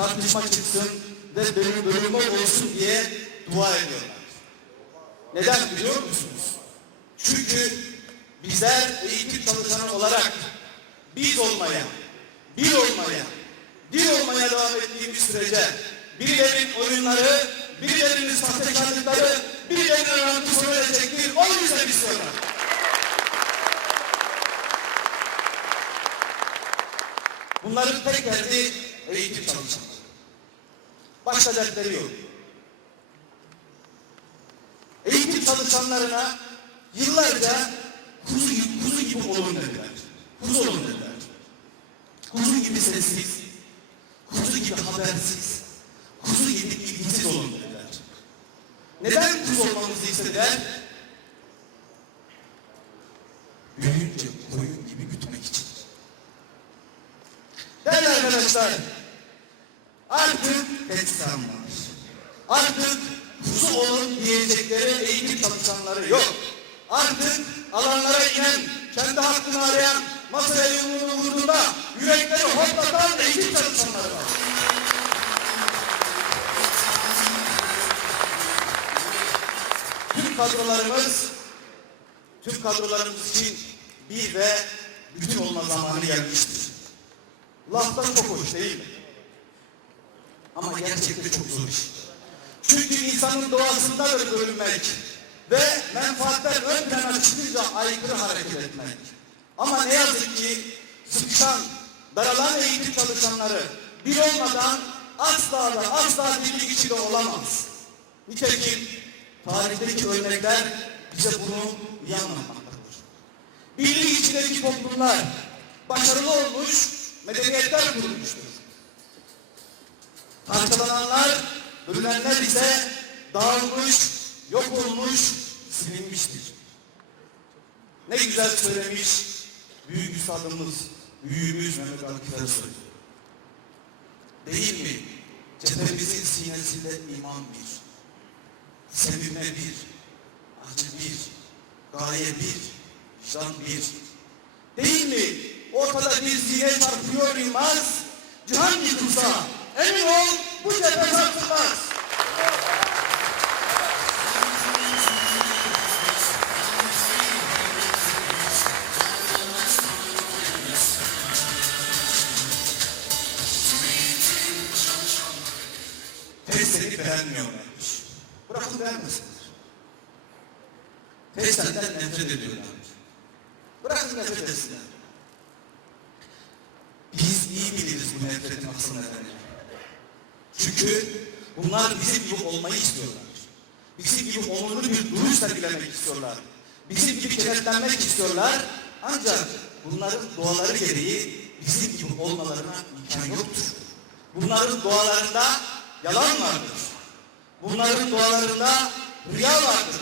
tartışma çıksın ve bölüm bölümü olsun diye dua ediyorlar. Neden biliyor musunuz? Çünkü bizler eğitim çalışanı olarak biz olmaya, bir olmaya, bir olmaya devam ettiğimiz sürece birilerinin oyunları, birilerinin sahtekarlıkları, birilerinin rantı sona erecektir. Onu bizden istiyorlar. Bunların tek derdi eğitim çalışanları. Başka dertleri yok. Eğitim çalışanlarına yıllarca kuzu, kuzu gibi olun dediler. Kuzu olun dediler. Kuzu gibi sessiz, kuzu gibi habersiz, kuzu gibi ilgisiz olun dediler. Neden kuzu olmamızı istediler? Büyüyünce koyun gibi gütmek için. Değerli arkadaşlar, destan var. Artık kuzu olun diyecekleri eğitim çalışanları yok. Artık alanlara inen, kendi hakkını arayan, masaya yumruğunu vurduğunda yürekleri hoplatan eğitim çalışanları var. Tüm kadrolarımız, tüm kadrolarımız için bir ve bütün olma zamanı gelmiştir. Laftan çok hoş değil mi? Ama gerçekten çok zor iş. Çünkü insanın doğasındadır bölünmek ve menfaatler ön plana çıkınca aykırı hareket etmek. Ama ne yazık ki sıkışan, daralan eğitim çalışanları bir olmadan asla da asla birlik içinde olamaz. Nitekim tarihteki örnekler bize bunu iyi anlatmaktadır. Birlik içindeki toplumlar başarılı olmuş, medeniyetler kurulmuştur. Parçalananlar, bölünenler ise dağılmış, yok olmuş, silinmiştir. Ne güzel söylemiş büyük üstadımız, büyüğümüz Mehmet Akif Ersoy. Değil mi? Cephemizin sinesinde iman bir, sevinme bir, acı bir, gaye bir, can bir. Değil mi? Ortada bir zine çarpıyor Yılmaz, cihan yıkılsa, emin ol bu cephe sarsılmaz. Testleri beğenmiyorlarmış. Bırakın beğenmesinler. Testlerden nefret ediyorlarmış. Bırakın nefret etsinler. Biz iyi biliriz bu nefretin asıl nedenini. Çünkü bunlar bizim gibi olmayı istiyorlar. Bizim gibi onurlu bir duruş sergilemek istiyorlar. Bizim gibi kenetlenmek istiyorlar. Ancak bunların doğaları gereği bizim gibi olmalarına imkan yoktur. Bunların doğalarında yalan vardır. Bunların doğalarında rüya vardır.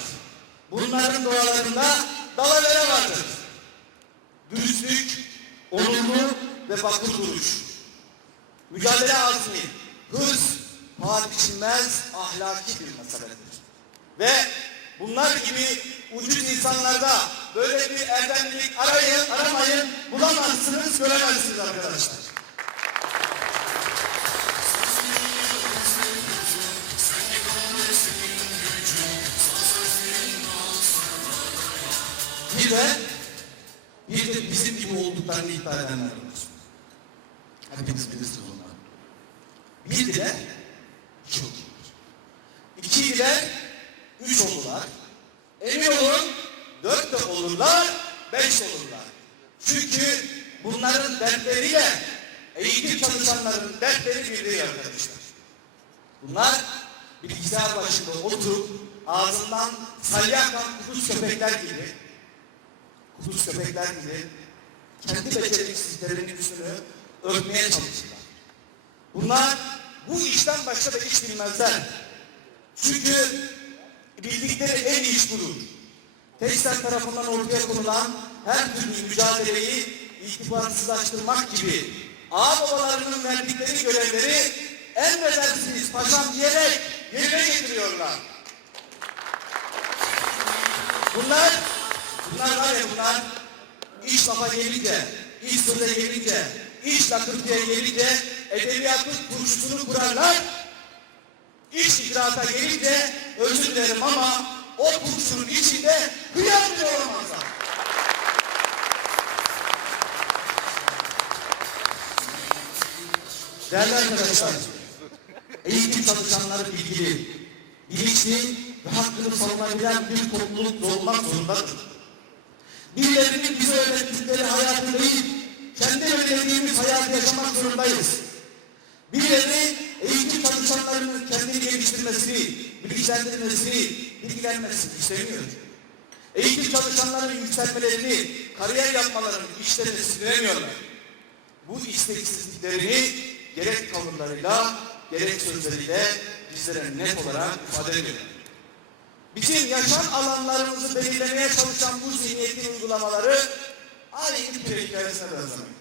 Bunların doğalarında dalavere vardır. Dürüstlük, onurlu ve bakır duruş. Mücadele azmi, hırs, paha biçilmez ahlaki bir meseledir. Ve bunlar gibi ucuz insanlarda böyle bir erdemlilik arayın, aramayın, bulamazsınız, göremezsiniz arkadaşlar. Bir de bir de bizim gibi olduklarını iddia edenler var. Hepiniz bilirsiniz onları. Bir de iki oldular. İki ile üç oldular. Emin olun dört de olurlar, beş olurlar. Çünkü bunların dertleriyle eğitim çalışanların dertleri birliği arkadaşlar. Bunlar bilgisayar başında oturup ağzından salya akan kuduz köpekler gibi kuduz köpekler gibi kendi beceriksizliklerinin üstünü örtmeye çalışırlar. Bunlar bu işten başka da iş bilmezler. Çünkü bildikleri en iyi iş budur. Tesisler tarafından ortaya konulan her türlü mücadeleyi itibarsızlaştırmak gibi ağababalarının verdikleri görevleri emredersiniz paşam diyerek yerine getiriyorlar. Bunlar, bunlar var ya bunlar iş lafa gelince, iş söze gelince, iş lakırtıya gelince edebiyatın turşusunu kurarlar. İş icraata gelince özür dilerim ama o turşunun içinde hıyar bile olamazlar. Değerli arkadaşlar, eğitim çalışanları bilgili, bilinçli ve hakkını savunabilen bir topluluk olmak zorundadır. Birilerinin bize öğrettikleri hayatı değil, kendi öğrendiğimiz hayatı yaşamak zorundayız. Birileri eğitim çalışanlarının kendini geliştirmesini, bilinçlendirmesini, bilgilenmesini istemiyor. Eğitim çalışanların yükselmelerini, kariyer yapmalarını işlerini sindiremiyorlar. Bu isteksizliklerini gerek tavırlarıyla, gerek sözleriyle bizlere net olarak ifade ediyor. Bizim yaşam alanlarımızı belirlemeye çalışan bu zihniyetin uygulamaları aynı pire hikayesine benzemektedir.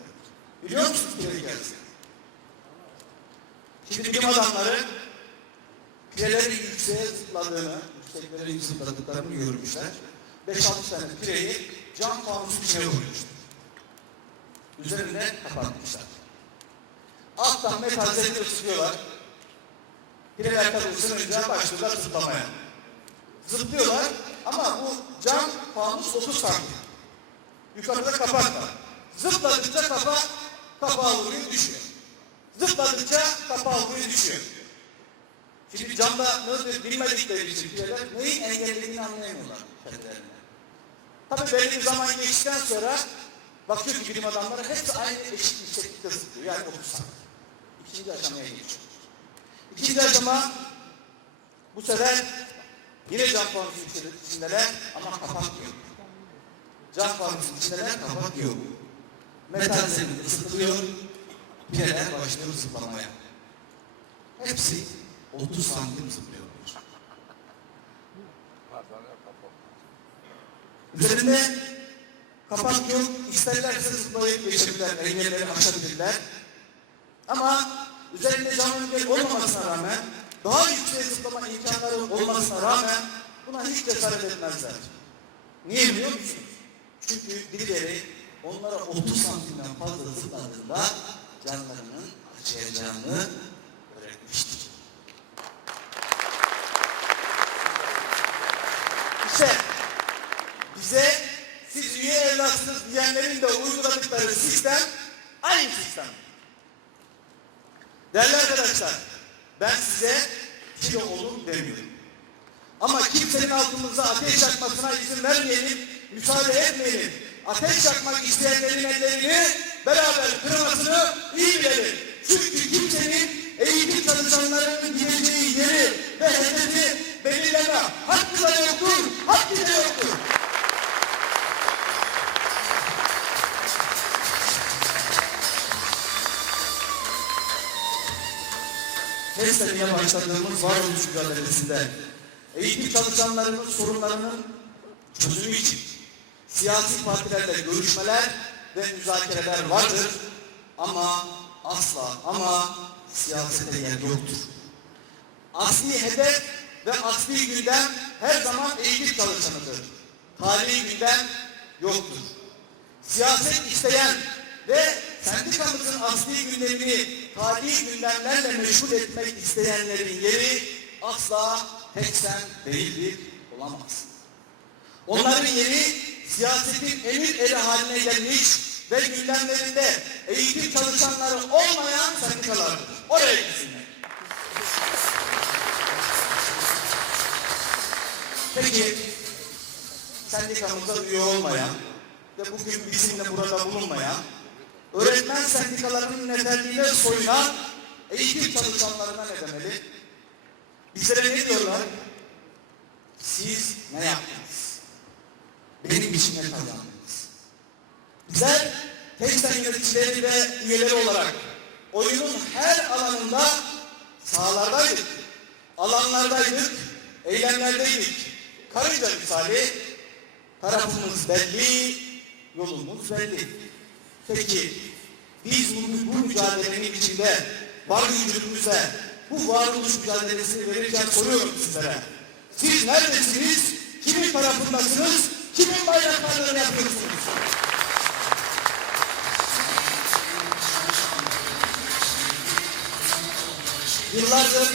Biliyor musunuz pire? Şimdi bilim adamları pirelerin yükseğe zıpladığını, yükseklerin zıpladıklarını görmüşler. 5-6 tane pireyi cam fanusun içine koymuşlar. Üzerinde kapatmışlar. Alttan metal zemini ısıtıyorlar. Pireler tabi ısınınca başlıyorlar zıplamaya. Zıplıyorlar ama bu cam fanus 30 santim. Yukarıda kapak var. Zıpladıkça kapak kapağı vuruyor düşüyor. Zıpladıkça kapağı vuruyor düşüyor. Şimdi camda nedir bilmedikleri için pireler neyi engellediğini anlayamıyorlar kendilerine. Tabii belli bir zaman geçtikten sonra bakıyor ki bilim adamları hepsi aynı eşit yükseklikte zıplıyor. Yani 30 santim. İkinci aşamaya geçiyor. İkinci aşama bu sefer yine cam fanusun içindeler ama kapak yok. Cam fanusun içindeler kapak yok. Metal zemin ısıtılıyor. Pireler başlıyor zıplamaya. Hepsi 30 santim zıplıyorlar. Üzerinde kapak yok. İsterlerse zıplayıp geçebilirler, engelleri aşabilirler. Ama üzerinde cam engel olmamasına rağmen, daha yüksek zıplama imkanları olmasına rağmen buna hiç cesaret etmezler. Niye biliyor musunuz? Çünkü birileri onlara 30 santimden fazla zıpladığında canlarının acıyacağını öğretmiştir. İşte bize siz üye evlatsınız diyenlerin de uyguladıkları sistem aynı sistem. Değerli arkadaşlar, ben size kilo olun demiyorum. Ama kimsenin altımızda ateş yakmasına izin vermeyelim, müsaade etmeyelim. Ateş yakmak isteyenlerin ellerini beraber kırmasını iyi bilelim. Çünkü kimsenin eğitim çalışanlarının gideceği yeri ve hedefi belirleme hakkı da yoktur, hakkı da yoktur. Beslemeye başladığımız varoluş mücadelesinde eğitim çalışanlarının sorunlarının çözümü için siyasi partilerle görüşmeler ve müzakereler vardır ama asla ama siyasete yer yoktur. Asli hedef ve asli gündem her zaman eğitim çalışanıdır. Tarihi gündem yoktur. Siyaset isteyen ve sendikamızın asli gündemini tarihi gündemlerle meşgul etmek isteyenlerin yeri asla tek sen değildir, olamaz. Onların yeri siyasetin emir eri haline gelmiş ve gündemlerinde eğitim çalışanları olmayan sendikalardır. Oraya gitsinler. Peki, sendikamızda üye olmayan ve bugün bizimle burada bulunmayan, öğretmen sendikalarının nedenliğine soyunan eğitim çalışanlarına ne demeli? Bizlere ne diyorlar? Siz ne yaptınız? Benim için ne kazandınız? Bizler TESTEN yöneticileri ve üyeleri olarak oyunun her alanında sahalardaydık, alanlardaydık, eylemlerdeydik. Karınca misali tarafımız belli, yolumuz belli. Peki biz bu, bu mücadelenin içinde var gücümüze bu varoluş mücadelesini verirken soruyorum sizlere. Siz neredesiniz? Kimin tarafındasınız? Kimin bayraklarını yapıyorsunuz? Yıllardır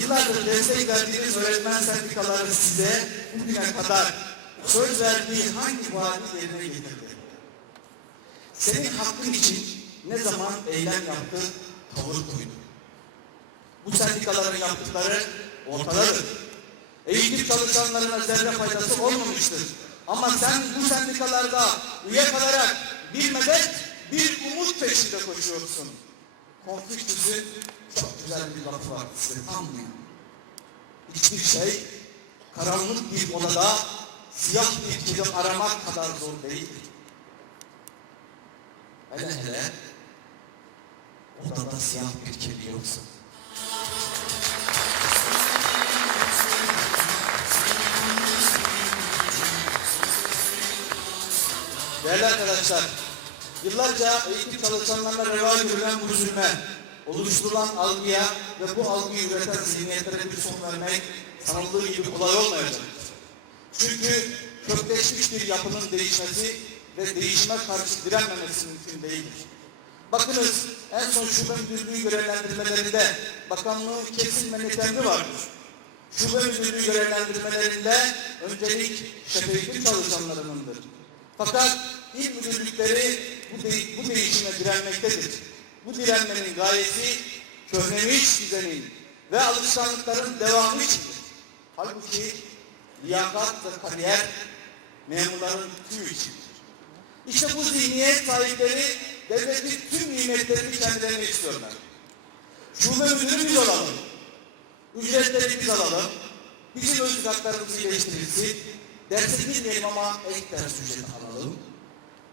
yıllardır destek verdiğiniz öğretmen sendikaları size bugüne kadar söz verdiği hangi vaadi yerine getirdi? Senin hakkın için ne zaman eylem yaptı, tavır koydu? Bu sendikaların yaptıkları ortadadır. Eğitim çalışanlarına zerre faydası olmamıştır. Ama sen bu sendikalarda üye kalarak bir medet, bir umut peşinde koşuyorsun. Konfüçyüs'ün çok güzel bir lafı var. Mı? Hiçbir şey karanlık bir odada siyah bir kilim aramak kadar zor değildir. Hele hele odada siyah bir kirli yoksa. Değerli arkadaşlar, yıllarca eğitim çalışanlarına reva görülen bu zulme, oluşturulan algıya ve bu algıyı üreten zihniyetlere bir son vermek sanıldığı gibi kolay olmayacak. Çünkü kökleşmiş bir yapının değişmesi ve değişime karşı direnmemesi mümkün değildir. Bakınız en son şube müdürlüğü görevlendirmelerinde bakanlığın kesin ve net emri vardır. Şube müdürlüğü görevlendirmelerinde öncelik şef eğitim çalışanlarınındır. Fakat il müdürlükleri bu, de- bu değişime direnmektedir. Bu direnmenin gayesi köhnemiş düzenin ve alışkanlıkların devamı içindir. Halbuki liyakat ve kariyer memurların tümü içindir. İşte bu zihniyet sahipleri devletin tüm nimetlerini kendilerine istiyorlar. Şube müdürü biz olalım. Ücretleri biz alalım. Bizim özlük haklarımız iyileştirilsin. Derse girmeyelim ama ek ders ücreti alalım.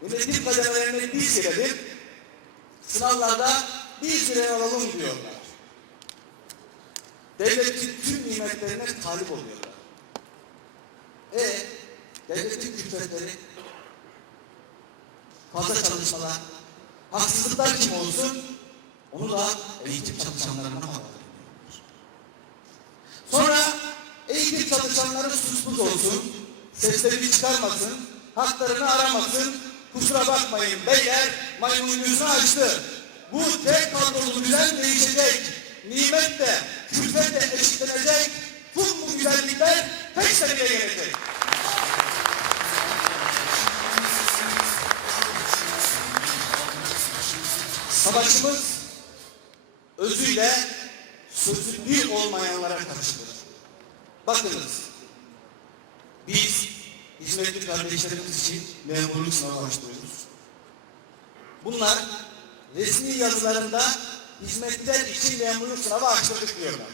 Yönetim kademelerine biz gelelim. Sınavlarda biz görev alalım diyorlar. Devletin tüm nimetlerine talip oluyorlar. E devletin külfetleri fazla çalışmalar, haksızlıklar kim olsun? Onu da eğitim çalışanlarına havale ediyorlar. Sonra eğitim çalışanları suspuz olsun, seslerini çıkarmasın, haklarını aramasın. Kusura bakmayın beyler maymun yüzünü açtı. Bu tek kadrolu düzen değişecek. Nimet de, külfet de eşitlenecek. Tüm bu güzellikler tek seviyeye gelecek. Savaşımız özüyle sözü bir olmayanlara karşıdır. Bakınız, hizmetli kardeşlerimiz için memurluk sınavı başlıyoruz. Bunlar resmi yazılarında hizmetliler için memurluk sınavı açtırdık diyorlar.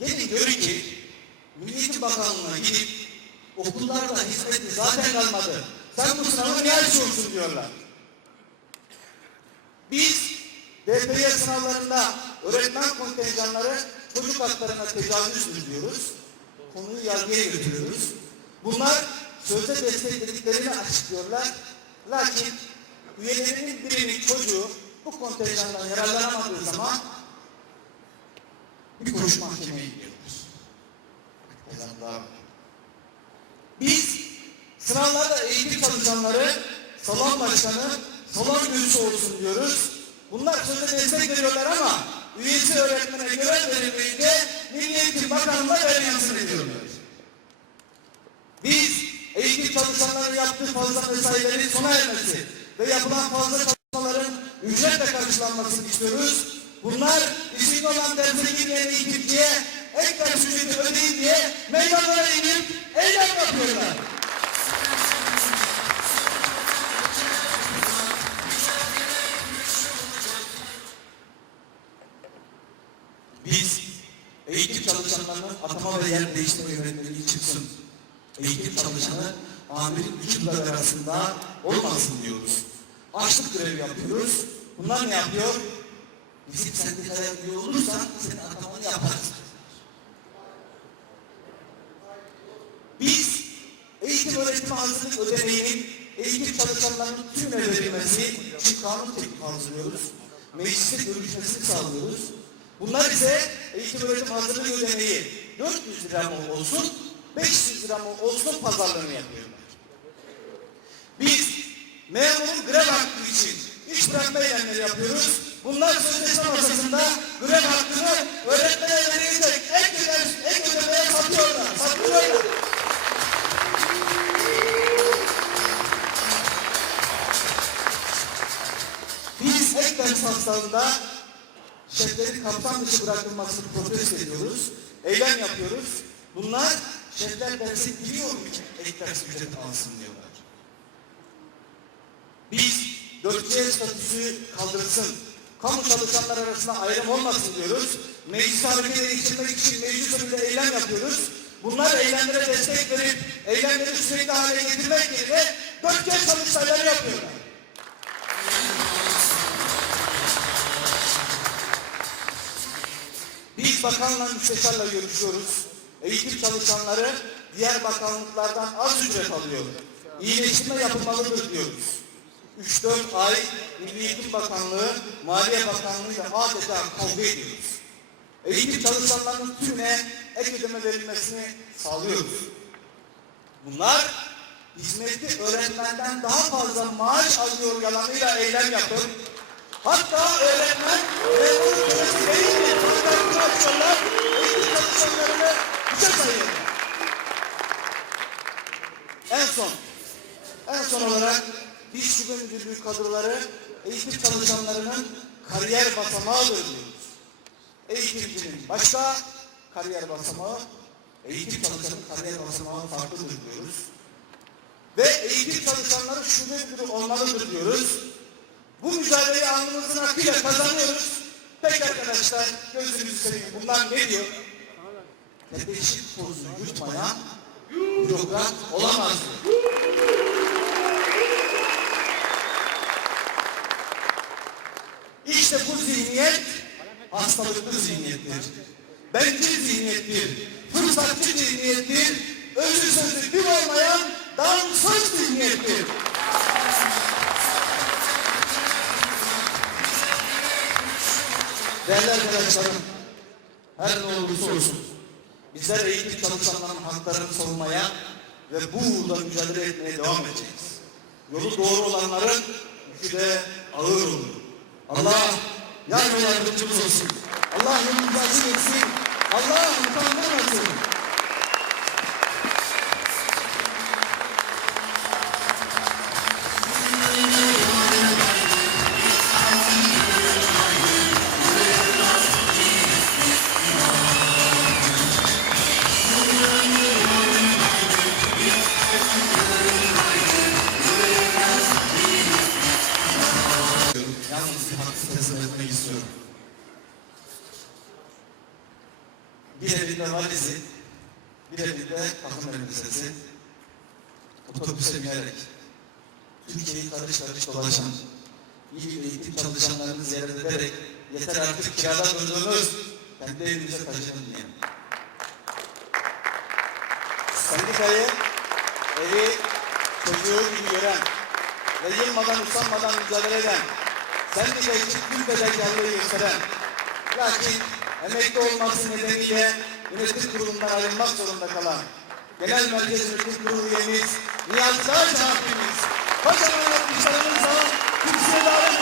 Gelin görün ki Milli Eğitim Bakanlığı'na gidip okullarda hizmetli zaten kalmadı. Sen bu sınavı niye açıyorsun diyorlar. Biz DPY sınavlarında öğretmen kontenjanları çocuk haklarına tecavüzdür diyoruz. Konuyu yargıya götürüyoruz. Bunlar sözde desteklediklerini açıklıyorlar. Lakin üyelerinin birinin çocuğu bu kontenjandan yararlanamadığı zaman bir koşu mahkemeye gidiyorlar. Biz sınavlarda eğitim çalışanları salon başkanı, salon gözü olsun diyoruz. Bunlar sözde destek veriyorlar ama üyesi öğretmene görev verilmeyince Milli Eğitim Bakanlığı'na vermeyasın ediyorlar. Biz eğitim çalışanların yaptığı fazla mesailerin sona ermesi ve yapılan fazla çalışmaların ücretle karşılanmasını istiyoruz. Bunlar izinli olan derse girmeyen eğitimciye ek ders ücreti ödeyin diye meydanlara inip eylem yapıyorlar. Yer değiştirme yönetmeliği çıksın. Eğitim çalışanı amirin üç yılları arasında olmasın diyoruz. Açlık grevi yapıyoruz. Bunlar ne yapıyor? Bizim sendikaya üye olursan senin atamanı yaparız. Biz eğitim öğretim hazırlık ödeneğinin eğitim çalışanlarının tümüne verilmesi için kanun teklifi hazırlıyoruz. Mecliste görüşmesini sağlıyoruz. Bunlar ise eğitim öğretim hazırlığı ödeneği 400 lira mı olsun, 500 lira mı olsun pazarlığını yapıyorlar. Biz memurun grev hakkı için iş bırakma eylemleri yapıyoruz. Bunlar sözleşme masasında grev hakkını öğretmene verilecek ek, ödeme, ek ödemeye satıyorlar. Satıyorlar. Biz ek ders hastalığında şeflerin kapsam dışı bırakılmasını protesto ediyoruz. Eylem yapıyoruz. Bunlar şefler dersi biliyor mu ki ek ders ücreti alsın diyorlar. Biz 4G statüsü kaldırılsın. Kamu çalışanlar arasında ayrım olmasın diyoruz. Meclis hareketi geçirmek için meclis önünde eylem yapıyoruz. Bunlar eylemlere destek verip eylemleri sürekli hale getirmek yerine 4G çalıştayları yapıyorlar. Biz bakanla müsteşarla görüşüyoruz. Eğitim çalışanları diğer bakanlıklardan az ücret alıyor. İyileştirme yapılmalıdır diyoruz. 3-4 ay Milli Eğitim Bakanlığı, Maliye Bakanlığı ile adeta kavga ediyoruz. Eğitim çalışanlarının tümüne ek ödeme verilmesini sağlıyoruz. Bunlar hizmetli öğretmenden daha fazla maaş alıyor yalanıyla eylem yapıp hatta öğretmen memur kölesi değil mi? Açıyorlar, eğitim çalışanlarını bize sayıyorlar. En son, en son olarak biz şube müdürlüğü kadroları eğitim çalışanlarının kariyer basamağıdır diyoruz. Eğitimcinin başka kariyer basamağı, eğitim çalışanının kariyer basamağı farklıdır diyoruz. Ve eğitim çalışanları şube müdürü olmalıdır diyoruz. Bu mücadeleyi alnımızın hakkıyla kazanıyoruz. Peki arkadaşlar gözünüzü seveyim. Bunlar ne diyor? Tepeşik tozunu yutmayan bürokrat olamaz. İşte bu zihniyet hastalıklı zihniyettir. Bencil zihniyettir. Fırsatçı zihniyettir. Özü sözü bir olmayan dansöz zihniyettir. Değerli arkadaşlarım, her ne olursa olsun bizler eğitim çalışanlarının haklarını savunmaya ve bu uğurda mücadele etmeye devam edeceğiz. Yolu doğru olanların yükü de ağır olur. Allah yar ve yardımcımız olsun. Allah yolumuzu açık etsin. Allah utandırmasın. Sendikayı evi çocuğu gibi gören ve yılmadan usanmadan mücadele eden, sendika için tüm fedakarlığı gösteren, lakin emekli olması nedeniyle yönetim kurulundan ayrılmak zorunda kalan, Genel Merkez Yönetim Kurulu üyemiz Nihat Dağcı abimiz, kocaman alkışlarınızla kürsüye davet